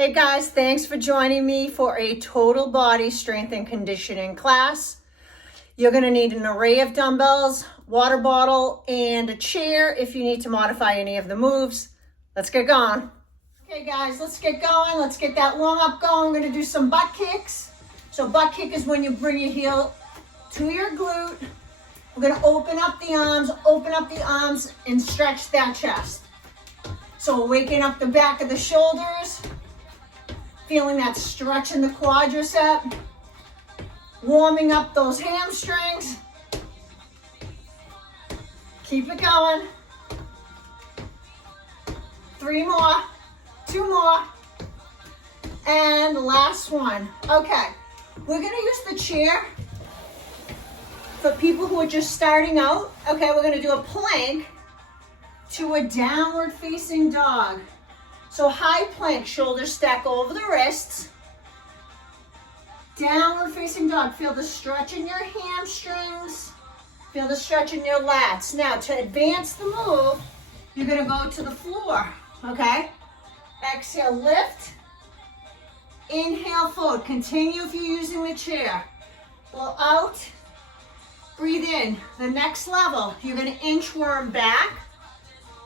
Hey guys, thanks for joining me for a total body strength and conditioning class. You're going to need an array of dumbbells, water bottle, and a chair if you need to modify any of the moves. Let's get going. Okay guys, let's get going. Let's get that warm up going. I'm going to do some butt kicks. So butt kick is when you bring your heel to your glute. We're going to open up the arms and stretch that chest. So we're waking up the back of the shoulders. Feeling that stretch in the quadricep, warming up those hamstrings. Keep it going. 3 more, 2 more, and last one. Okay, we're gonna use the chair for people who are just starting out. Okay, we're gonna do a plank to a downward facing dog. So high plank, shoulders stack over the wrists. Downward facing dog. Feel the stretch in your hamstrings. Feel the stretch in your lats. Now to advance the move, you're gonna go to the floor, okay? Exhale, lift. Inhale, forward. Continue if you're using the chair. Blow out, breathe in. The next level, you're gonna inchworm back.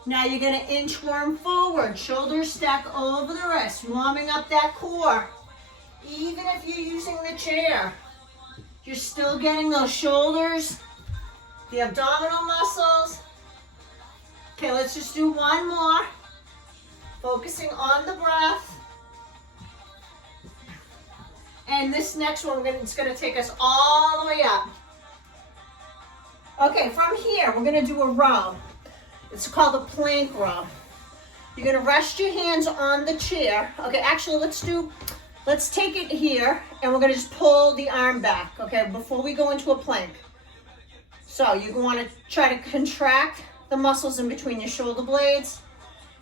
Now you're gonna inchworm forward, shoulders stack over the wrist, warming up that core. Even if you're using the chair, you're still getting those shoulders, the abdominal muscles. Okay, let's just do one more. Focusing on the breath. And this next one, it's gonna take us all the way up. Okay, from here, we're gonna do a row. It's called a plank row. You're gonna rest your hands on the chair. Okay, actually let's take it here and we're gonna just pull the arm back, okay, before we go into a plank. So you wanna try to contract the muscles in between your shoulder blades.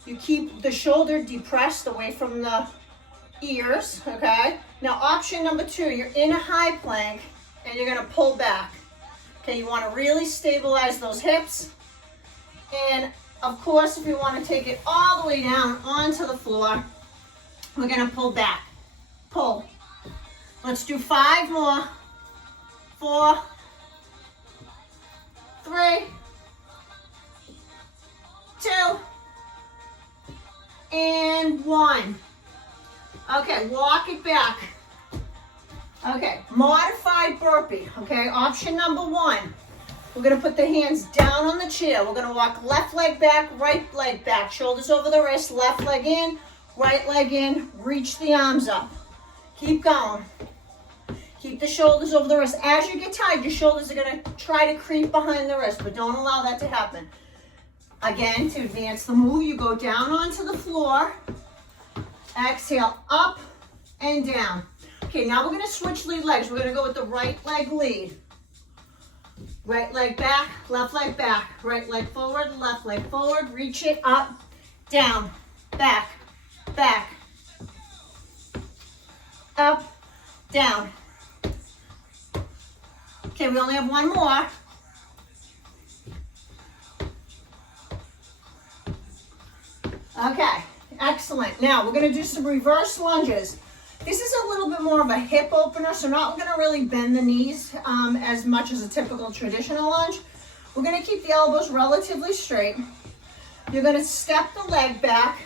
You keep the shoulder depressed away from the ears, okay? Now option number 2, you're in a high plank and you're gonna pull back. Okay, you wanna really stabilize those hips. And of course, if you want to take it all the way down onto the floor, we're going to pull back. Pull. Let's do 5 more. 4, 3, 2, and 1. Okay, walk it back. Okay, modified burpee. Okay, option number 1. We're gonna put the hands down on the chair. We're gonna walk left leg back, right leg back. Shoulders over the wrist, left leg in, right leg in. Reach the arms up. Keep going. Keep the shoulders over the wrist. As you get tired, your shoulders are gonna try to creep behind the wrist, but don't allow that to happen. Again, to advance the move, you go down onto the floor. Exhale, up and down. Okay, now we're gonna switch lead legs. We're gonna go with the right leg lead. Right leg back, left leg back, right leg forward, left leg forward, reach it up, down, back, back, up, down. Okay, we only have 1 more. Okay, excellent. Now we're gonna do some reverse lunges. This is a little bit more of a hip opener, so not gonna really bend the knees as much as a typical traditional lunge. We're gonna keep the elbows relatively straight. You're gonna step the leg back,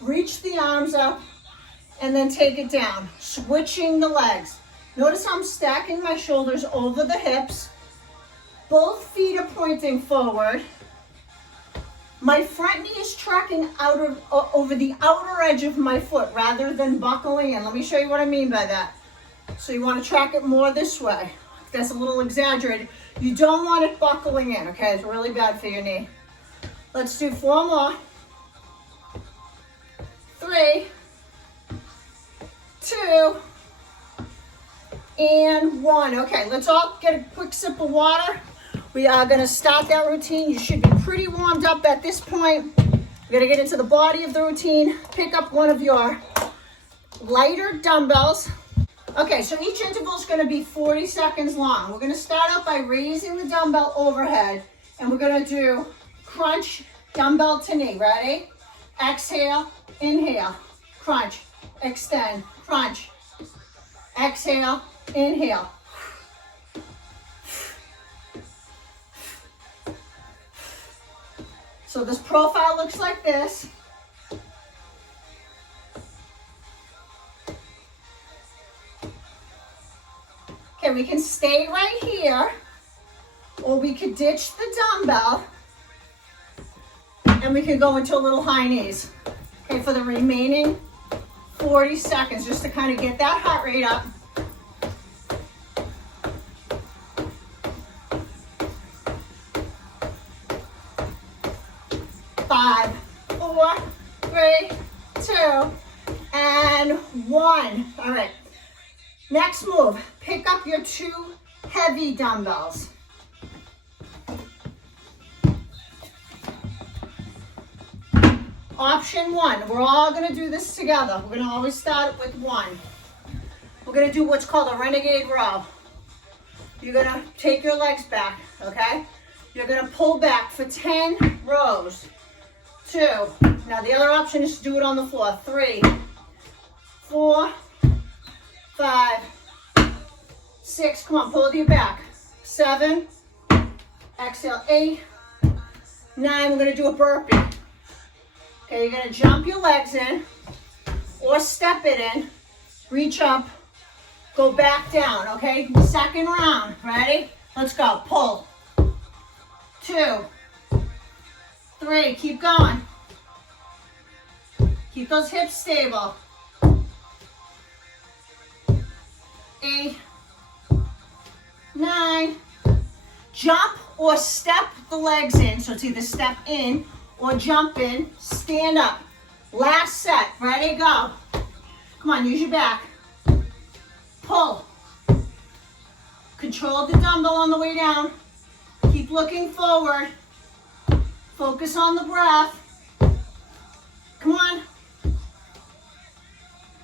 reach the arms up, and then take it down, switching the legs. Notice how I'm stacking my shoulders over the hips. Both feet are pointing forward. My front knee is tracking over the outer edge of my foot rather than buckling in. Let me show you what I mean by that. So you want to track it more this way. That's a little exaggerated. You don't want it buckling in, okay? It's really bad for your knee. Let's do 4 more. 3, 2, and 1. Okay, let's all get a quick sip of water. We are going to start that routine. You should be pretty warmed up at this point. We're going to get into the body of the routine. Pick up one of your lighter dumbbells. Okay, so each interval is going to be 40 seconds long. We're going to start out by raising the dumbbell overhead, and we're going to do crunch dumbbell to knee. Ready? Exhale, inhale, crunch, extend, crunch. Exhale, inhale. So this profile looks like this. Okay, we can stay right here, or we could ditch the dumbbell, and we can go into a little high knees. Okay, for the remaining 40 seconds, just to kind of get that heart rate up. Five, four, three, two, and one. All right. Next move, pick up your 2 heavy dumbbells. Option 1, we're all gonna do this together. We're gonna always start with 1. We're gonna do what's called a renegade row. You're gonna take your legs back, okay? You're gonna pull back for 10 rows. 2, now the other option is to do it on the floor. 3, 4, 5, 6, come on, pull to your back. 7, exhale, 8, 9, we're gonna do a burpee. Okay, you're gonna jump your legs in or step it in, reach up, go back down, okay? Second round, ready? Let's go, pull. 2, 3, keep going. Keep those hips stable. 8, 9, jump or step the legs in. So it's either step in or jump in, stand up. Last set, ready, go. Come on, use your back. Pull. Control the dumbbell on the way down. Keep looking forward. Focus on the breath. Come on.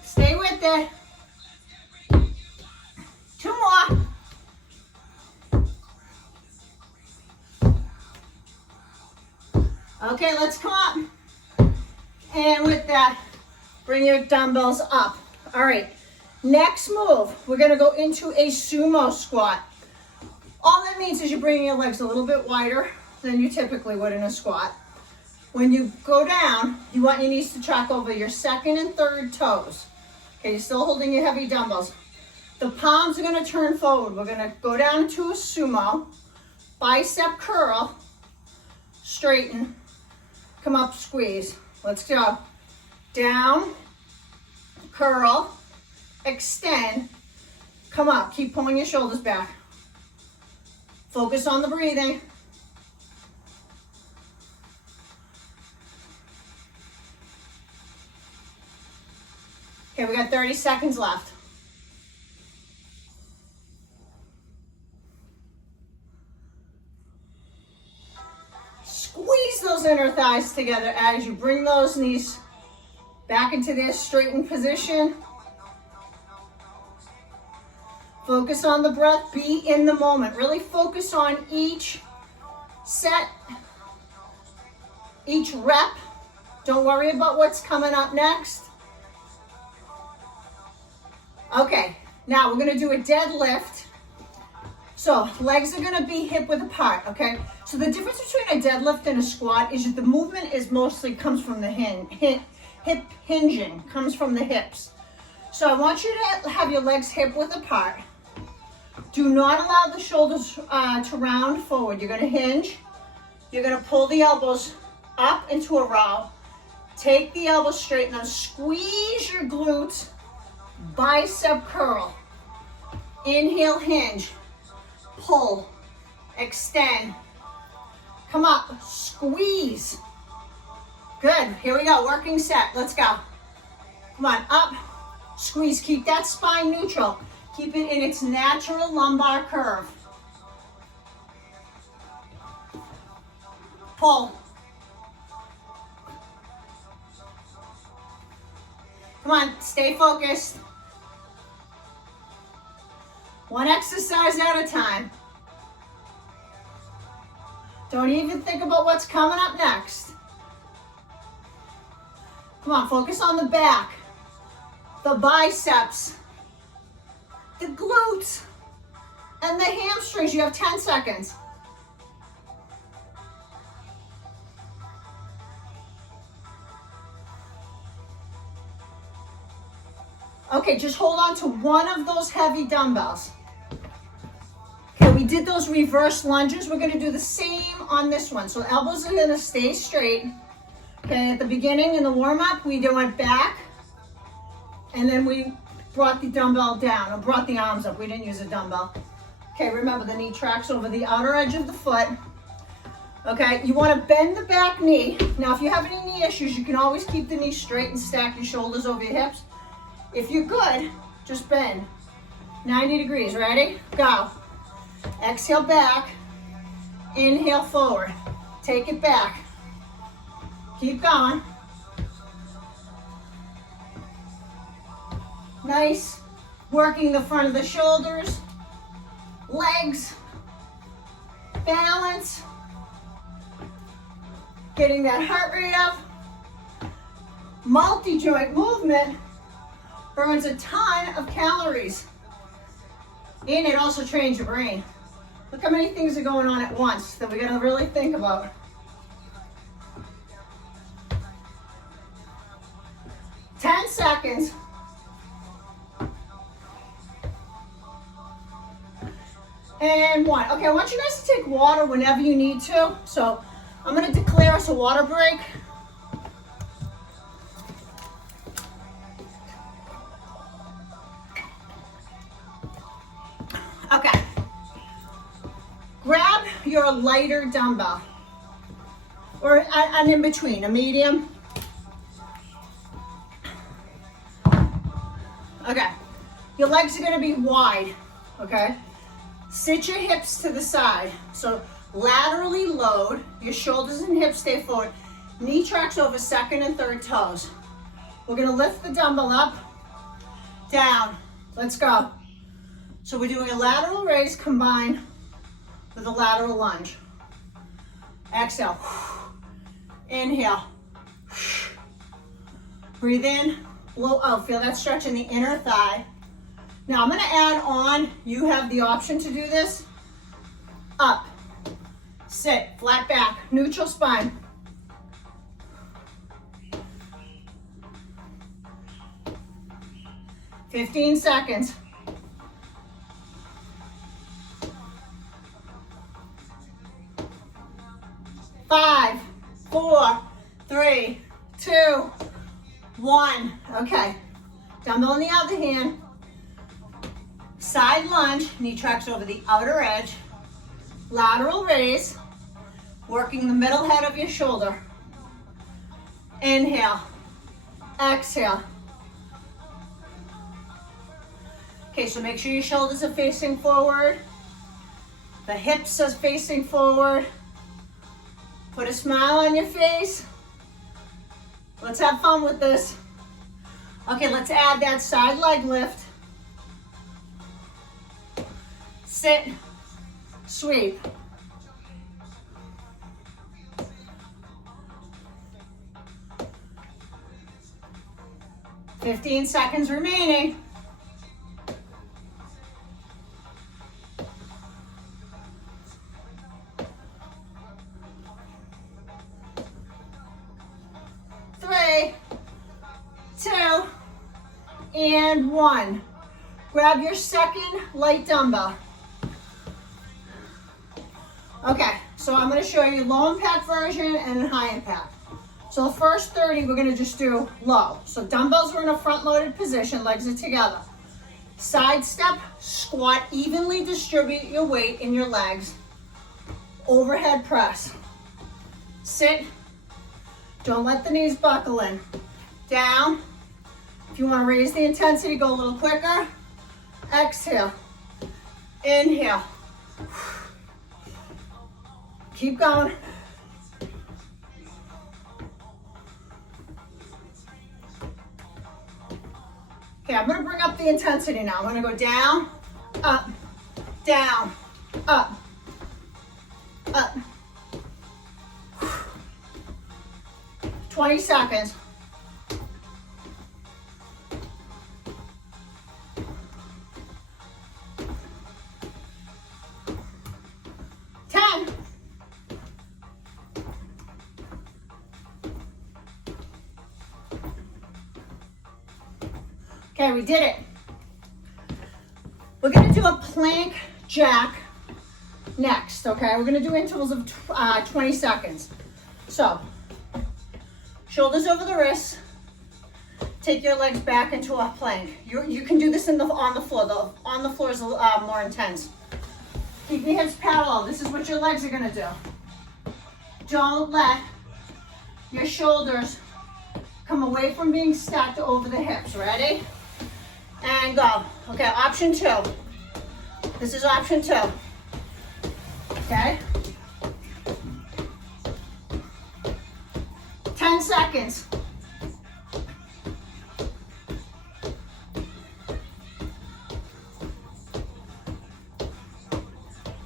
Stay with it. 2 more. Okay, let's come up. And with that, bring your dumbbells up. All right, next move, we're gonna go into a sumo squat. All that means is you're bringing your legs a little bit wider than you typically would in a squat. When you go down, you want your knees to track over your second and third toes. Okay, you're still holding your heavy dumbbells. The palms are gonna turn forward. We're gonna go down to a sumo, bicep curl, straighten, come up, squeeze. Let's go. Down, curl, extend, come up. Keep pulling your shoulders back. Focus on the breathing. Okay, we got 30 seconds left. Squeeze those inner thighs together as you bring those knees back into their straightened position. Focus on the breath, be in the moment. Really focus on each set, each rep. Don't worry about what's coming up next. Okay, now we're gonna do a deadlift. So legs are gonna be hip width apart, okay? So the difference between a deadlift and a squat is that the movement is mostly comes from the hip hinging, comes from the hips. So I want you to have your legs hip width apart. Do not allow the shoulders to round forward. You're gonna hinge. You're gonna pull the elbows up into a row. Take the elbows straight, now squeeze your glutes, bicep curl. Inhale, hinge, pull, extend, come up, squeeze. Good, here we go, working set, let's go. Come on, up, squeeze, keep that spine neutral. Keep it in its natural lumbar curve. Pull. Come on, stay focused. One exercise at a time. Don't even think about what's coming up next. Come on, focus on the back. the biceps, the glutes, and the hamstrings. You have 10 seconds. Okay, just hold on to one of those heavy dumbbells. Okay, we did those reverse lunges. We're gonna do the same on this one. So elbows are gonna stay straight. Okay, at the beginning in the warm-up, we went back, and then we brought the dumbbell down, or brought the arms up. We didn't use a dumbbell. Okay, remember the knee tracks over the outer edge of the foot. Okay, you wanna bend the back knee. Now, if you have any knee issues, you can always keep the knee straight and stack your shoulders over your hips. If you're good, just bend. 90 degrees, ready? Go. Exhale back, inhale forward. Take it back. Keep going. Nice. Working the front of the shoulders, legs, balance. Getting that heart rate up. Multi-joint movement burns a ton of calories. And it also trains your brain. Look how many things are going on at once that we gotta really think about. 10 seconds. And 1. Okay, I want you guys to take water whenever you need to. So I'm gonna declare us a water break. Okay. Grab your lighter dumbbell, or an in between, a medium. Okay. Your legs are going to be wide, okay? Sit your hips to the side. So laterally load, your shoulders and hips stay forward. Knee tracks over second and third toes. We're going to lift the dumbbell up, down. Let's go. So we're doing a lateral raise combined with a lateral lunge. Exhale. Inhale. Breathe in. Blow out. Feel that stretch in the inner thigh. Now I'm going to add on, you have the option to do this. Up. Sit. Flat back. Neutral spine. "15 seconds. Five, 4, 3, 2, 1. Okay. Dumbbell in the other hand. Side lunge. Knee tracks over the outer edge. Lateral raise. Working the middle head of your shoulder. Inhale. Exhale. Okay, so make sure your shoulders are facing forward. The hips are facing forward. Put a smile on your face. Let's have fun with this. Okay, let's add that side leg lift. Sit, sweep. "15 seconds remaining. Three, 2, and 1. Grab your second light dumbbell. Okay, so I'm going to show you low impact version and a high impact. So the first 30, we're going to just do low. So dumbbells are in a front loaded position, legs are together. Side step, squat, evenly distribute your weight in your legs. Overhead press. Sit. Don't let the knees buckle in. Down. If you want to raise the intensity, go a little quicker. Exhale. Inhale. Keep going. Okay, I'm going to bring up the intensity now. I'm going to go down, up, down, up, up. 20 seconds. Okay, we did it. We're gonna do a plank jack next, okay? We're gonna do intervals of 20 seconds. So, shoulders over the wrists. Take your legs back into a plank. You can do this on the floor. On the floor is more intense. Keep your hips parallel. This is what your legs are gonna do. Don't let your shoulders come away from being stacked over the hips. Ready? And go. Okay, option 2. This is option 2. Okay? 10 seconds.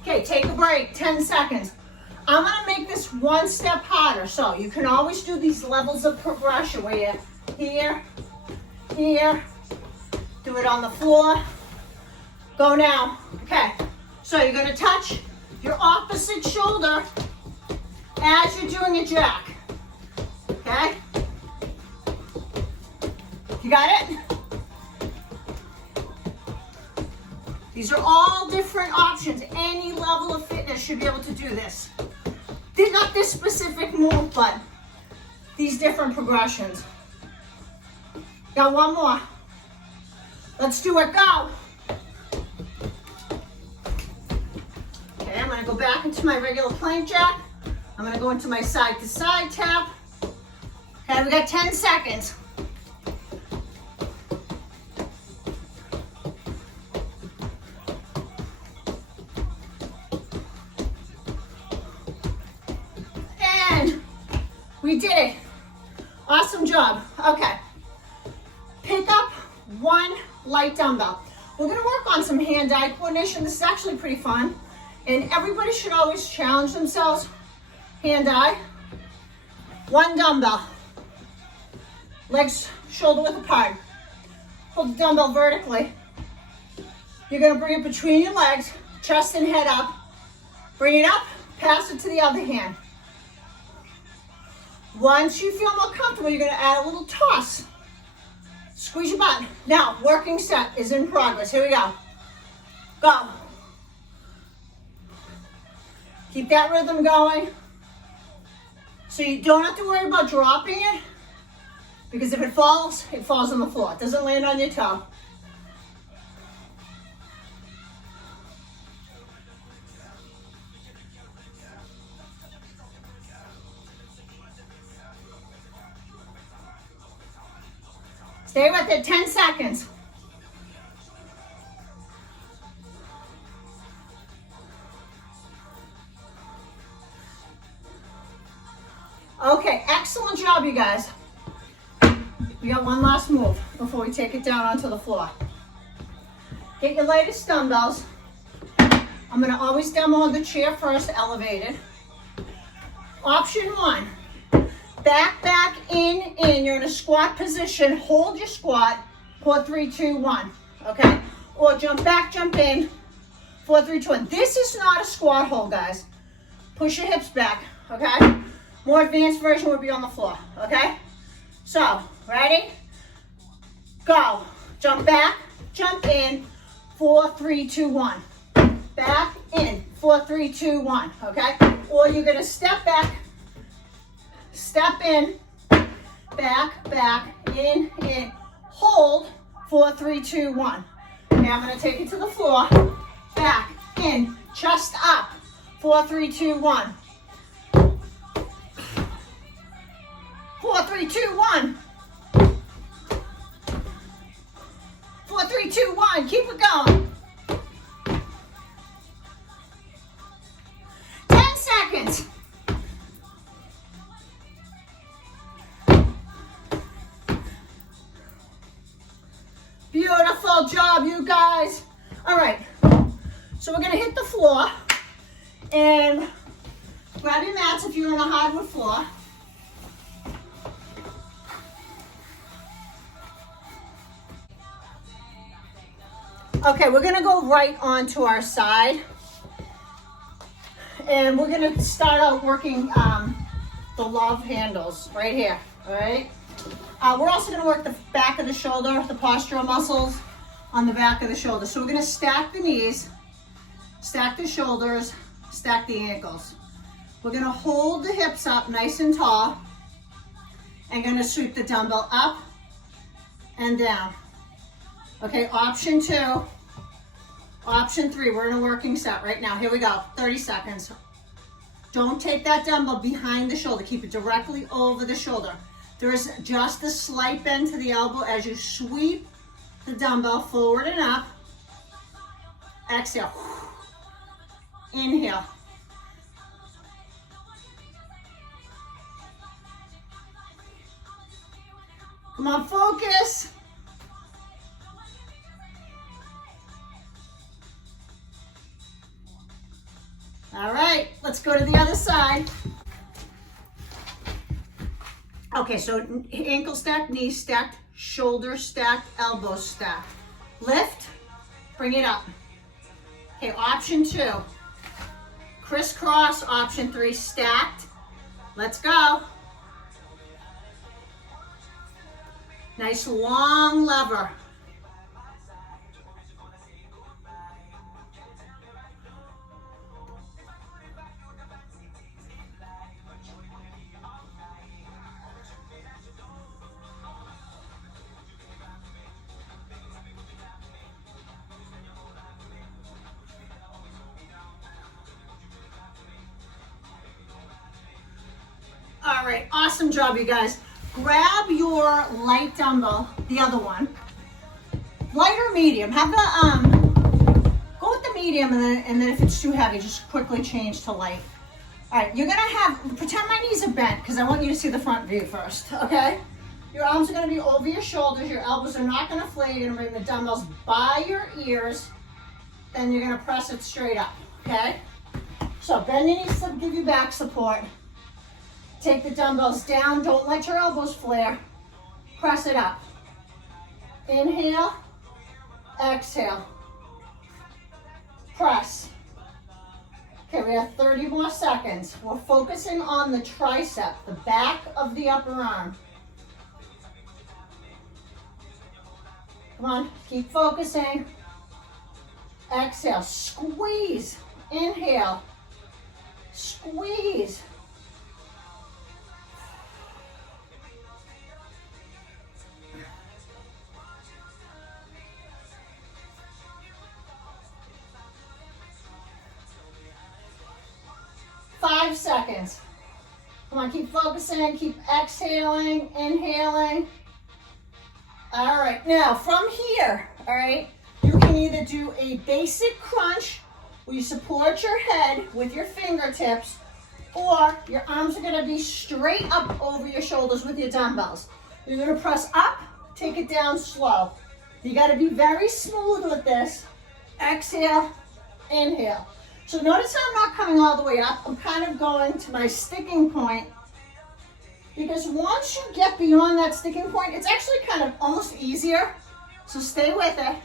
Okay, take a break, 10 seconds. I'm gonna make this one step harder, so you can always do these levels of progression where you're here, here, do it on the floor. Go now. Okay, so you're gonna touch your opposite shoulder as you're doing a jack. Okay? You got it? These are all different options. Any level of fitness should be able to do this. Not this specific move, but these different progressions. Got one more. Let's do it, go. Okay, I'm gonna go back into my regular plank jack. I'm gonna go into my side to side tap. Okay, we got 10 seconds. We did it. Awesome job. Okay. Pick up one light dumbbell. We're going to work on some hand-eye coordination. This is actually pretty fun. And everybody should always challenge themselves. Hand-eye. One dumbbell. Legs shoulder width apart. Hold the dumbbell vertically. You're going to bring it between your legs, chest and head up. Bring it up, pass it to the other hand. Once you feel more comfortable, you're going to add a little toss. Squeeze your butt. Now, working set is in progress. Here we go. Go. Keep that rhythm going. So you don't have to worry about dropping it, because if it falls on the floor. It doesn't land on your toe. Stay with it, 10 seconds. Okay, excellent job, you guys. We got one last move before we take it down onto the floor. Get your lightest dumbbells. I'm gonna always demo the chair first, elevated. Option 1. Back, in. You're in a squat position. Hold your squat. 4, 3, 2, 1. Okay? Or jump back, jump in. 4, 3, 2, 1. This is not a squat hold, guys. Push your hips back. Okay? More advanced version would be on the floor. Okay? So, ready? Go. Jump back, jump in. 4, 3, 2, 1. Back, in. 4, 3, 2, 1. Okay? Or you're going to step back. Step in, back, in, hold, 4, 3, 2, 1. Okay, I'm gonna take it to the floor, back, in, chest up, 4, 3, 2, 1. 4, 3, 2, 1. 4, 3, 2, 1, keep it going. 10 seconds. Beautiful job, you guys. All right, so we're gonna hit the floor and grab your mats if you're on a hardwood floor. Okay, we're gonna go right onto our side and we're gonna start out working the love handles right here, all right? We're also gonna work the back of the shoulder, the postural muscles on the back of the shoulder. So we're gonna stack the knees, stack the shoulders, stack the ankles. We're gonna hold the hips up nice and tall and gonna sweep the dumbbell up and down. Okay, option 2, option 3, we're in a working set right now. Here we go, 30 seconds. Don't take that dumbbell behind the shoulder, keep it directly over the shoulder. There is just a slight bend to the elbow as you sweep the dumbbell forward and up. Exhale, inhale. Come on, focus. All right, let's go to the other side. Okay, so ankle stacked, knee stacked, shoulder stacked, elbow stacked. Lift, bring it up. Okay, option 2, crisscross. Option 3, stacked. Let's go. Nice long lever. All right, awesome job, you guys. Grab your light dumbbell, the other one, light or medium. Have the go with the medium, and then if it's too heavy, just quickly change to light. All right, you're gonna pretend my knees are bent because I want you to see the front view first. Okay, your arms are gonna be over your shoulders. Your elbows are not gonna flare. You're gonna bring the dumbbells by your ears, then you're gonna press it straight up. Okay, so bend your knees to give you back support. Take the dumbbells down, don't let your elbows flare. Press it up. Inhale, exhale. Press. Okay, we have 30 more seconds. We're focusing on the tricep, the back of the upper arm. Come on, keep focusing. Exhale, squeeze. Inhale, squeeze. Five seconds. Come on, keep focusing, keep exhaling, inhaling. All right, now from here, all right, you can either do a basic crunch where you support your head with your fingertips, or your arms are gonna be straight up over your shoulders with your dumbbells. You're gonna press up, take it down slow. You gotta be very smooth with this. Exhale, inhale. So notice how I'm not coming all the way up. I'm kind of going to my sticking point, because once you get beyond that sticking point, it's actually kind of almost easier. So stay with it.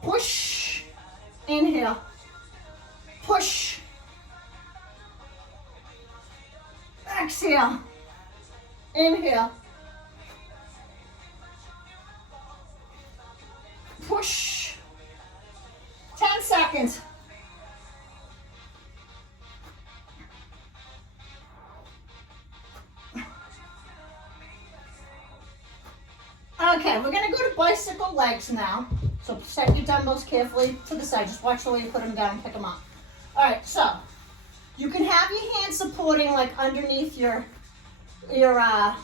Push, inhale, push, exhale, inhale, push. 10 seconds. Okay, we're gonna go to bicycle legs now. So set your dumbbells carefully to the side. Just watch the way you put them down and pick them up. All right, so you can have your hands supporting like underneath your butt,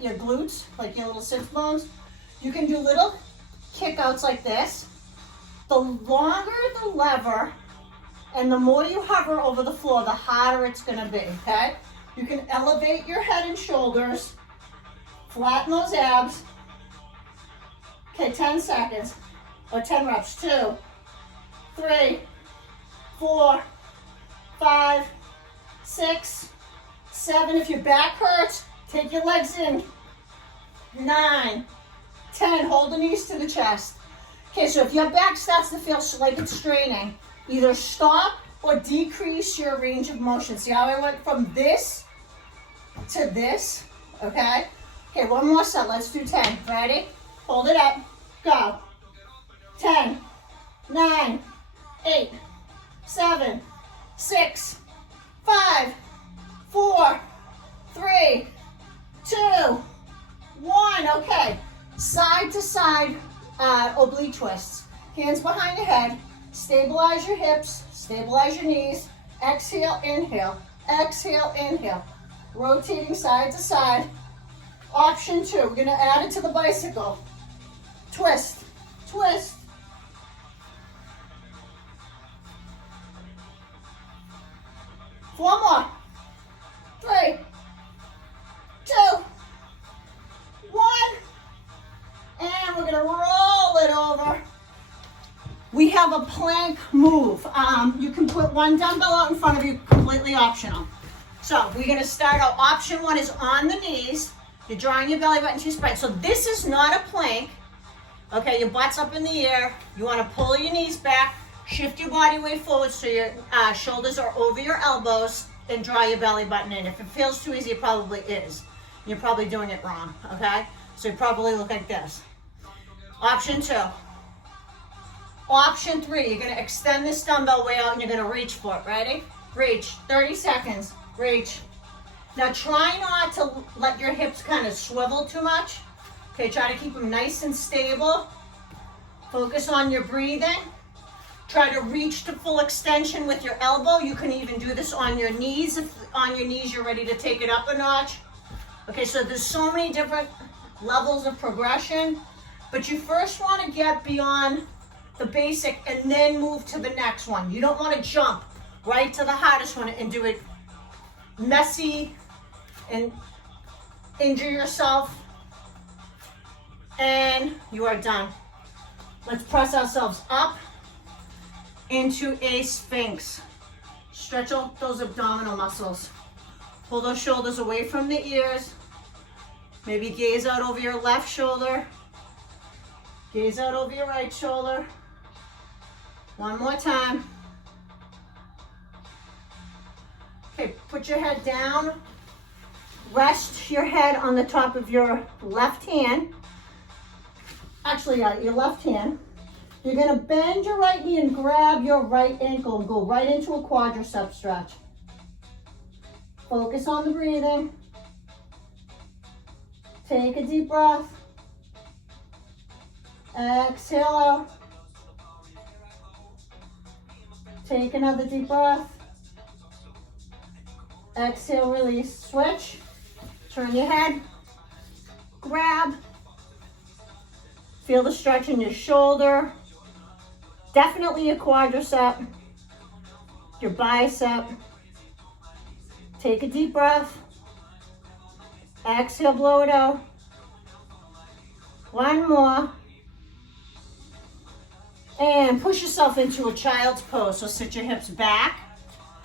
your glutes, like your little sits bones. You can do little kickouts like this. The longer the lever and the more you hover over the floor, the harder it's gonna be, okay? You can elevate your head and shoulders. Flatten those abs. Okay, 10 seconds, or 10 reps. 2, 3, 4, 5, 6, 7. If your back hurts, take your legs in. 9, 10, hold the knees to the chest. Okay, so if your back starts to feel like it's straining, either stop or decrease your range of motion. See how I went from this to this? okay? Okay, one more set. Let's do 10. Ready? Hold it up. Go. 10, 9, 8, 7, 6, 5, 4, 3, 2, 1. Okay. Side to side oblique twists. Hands behind your head. Stabilize your hips. Stabilize your knees. Exhale, inhale. Exhale, inhale. Rotating side to side. Option 2. We're going to add it to the bicycle. Twist. Twist. One more. 3, 2, 1. And we're going to roll it over. We have a plank move. You can put one dumbbell out in front of you, completely optional. So we're going to start out. Option 1 is on the knees. You're drawing your belly button to your spine. So this is not a plank. Okay, your butt's up in the air. You want to pull your knees back, shift your body weight forward so your shoulders are over your elbows, and draw your belly button in. If it feels too easy, it probably is. You're probably doing it wrong, okay? So you probably look like this. Option 2. Option 3, you're gonna extend this dumbbell way out and you're gonna reach for it. Ready? Reach. 30 seconds. Reach. Now try not to let your hips kind of swivel too much. Okay, try to keep them nice and stable. Focus on your breathing. Try to reach to full extension with your elbow. You can even do this on your knees. If on your knees you're ready to take it up a notch. Okay, so there's so many different levels of progression, but you first want to get beyond the basic and then move to the next one. You don't want to jump right to the hardest one and do it messy and injure yourself, and you are done. Let's press ourselves up into a sphinx. Stretch out those abdominal muscles. Pull those shoulders away from the ears. Maybe gaze out over your left shoulder. Gaze out over your right shoulder. One more time. Okay, put your head down. Rest your head on the top of your left hand. Actually, your left hand. You're gonna bend your right knee and grab your right ankle and go right into a quadricep stretch. Focus on the breathing. Take a deep breath. Exhale out. Take another deep breath. Exhale, release, switch. Turn your head. Grab. Feel the stretch in your shoulder. Definitely your quadricep, your bicep. Take a deep breath. Exhale, blow it out. One more. And push yourself into a child's pose. So sit your hips back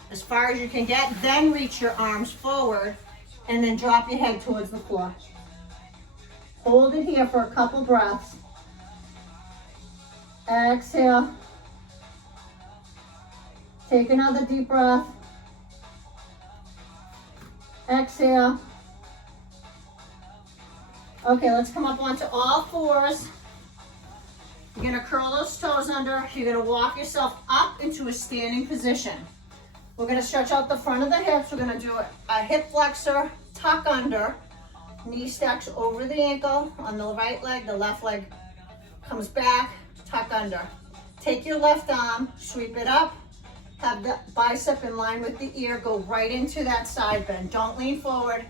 as far as you can get, then reach your arms forward, and then drop your head towards the floor. Hold it here for a couple breaths. Exhale. Take another deep breath. Exhale. Okay, let's come up onto all fours. You're gonna curl those toes under. You're gonna walk yourself up into a standing position. We're gonna stretch out the front of the hips. We're gonna do a hip flexor, tuck under. Knee stacks over the ankle on the right leg. The left leg comes back, tuck under. Take your left arm, sweep it up. Have the bicep in line with the ear. Go right into that side bend. Don't lean forward.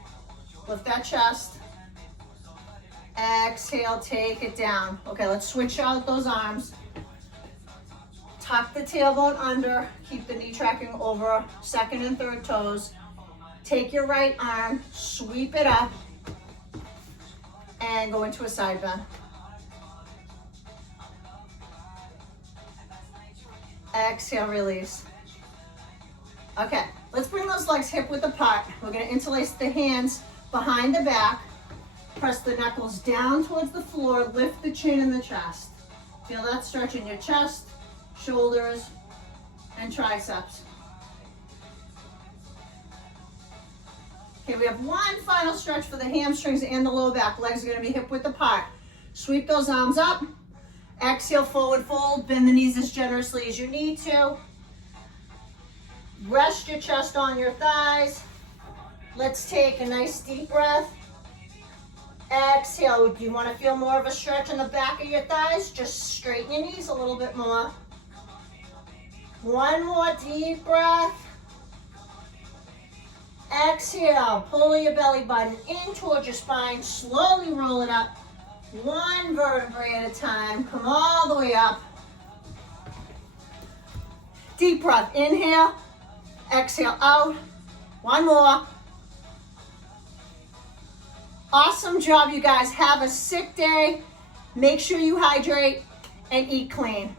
Lift that chest. Exhale, take it down. Okay, let's switch out those arms. Tuck the tailbone under. Keep the knee tracking over second and third toes. Take your right arm, sweep it up, and go into a side bend. Exhale, release. Okay, let's bring those legs hip width apart. We're gonna interlace the hands behind the back. Press the knuckles down towards the floor. Lift the chin and the chest. Feel that stretch in your chest, shoulders, and triceps. Okay, we have one final stretch for the hamstrings and the lower back. Legs are gonna be hip width apart. Sweep those arms up. Exhale, forward fold. Bend the knees as generously as you need to. Rest your chest on your thighs. Let's take a nice deep breath. Exhale. Do you want to feel more of a stretch in the back of your thighs? Just straighten your knees a little bit more. One more deep breath. Exhale. Pull your belly button in towards your spine. Slowly roll it up. One vertebrae at a time. Come all the way up. Deep breath. Inhale. Exhale out. One more. Awesome job, you guys. Have a sick day. Make sure you hydrate and eat clean.